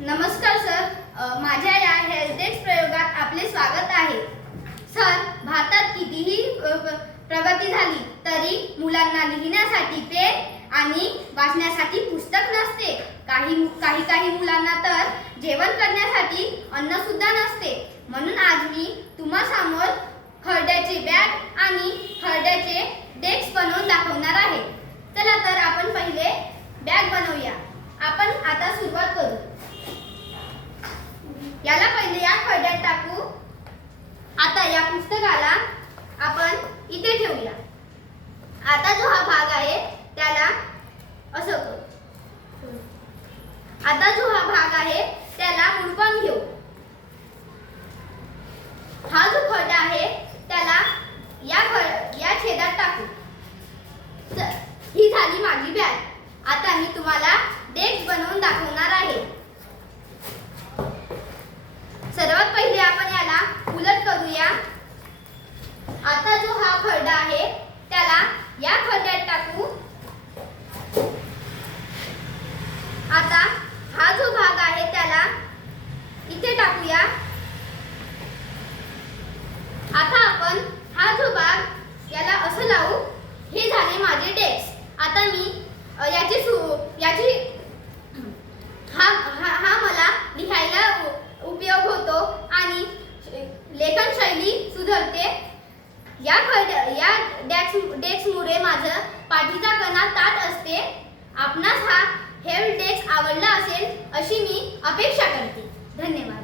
नमस्कार सर, माझ्या या हेल्थ डेस्क प्रयोगात आपले स्वागत आहे. सर, भारतात कितीही प्रगती झाली तरी मुलांना लिहिण्यासाठी पेन आणि वाचण्यासाठी पुस्तक नसते. काही मुलांना तर जेवण करण्यासाठी अन्न सुद्धा नसते. म्हणून आज मी तुम्हासमोर खरड्याचे बॅग आणि खरड्याचे डेस्क बनवून दाखवणार आहे. चला तर आपण पहिले बॅग बनवूया. आपण आता सुरुवात करू. याला पहिले या खड्ड्यात टाकू. आता या पुस्तकाला आपण इथे ठेवूया. आता जो हा भाग आहे त्याला असं करू. आता जो हा भाग आहे त्याला मुडकून घेऊ. हा जो खड्डा आहे त्याला या छेदात टाकू. ही झाली माझी बॅग. आता मी तुम्हाला डेस्क बनवून दाखवणार आहे. सर्वात पहिले आपण याला उलट करूया. आता जो हा खड्डा आहे त्याला या खड्ड्यात टाकू. आता हा जो भाग आहे त्याला इथे टाकूया. आता आपण हा जो भाग याला असं लावू. हे झाले माझे डेस्क. आता मी हा मला लिहायला उपयोग होतो आणि लेखन शैली सुधारते. या डेस्कमुळे माझं पाठीचा कणा ताठ असते. आपणास हा हेल्थ डेस्क आवडला असेल अशी मी अपेक्षा करते. धन्यवाद.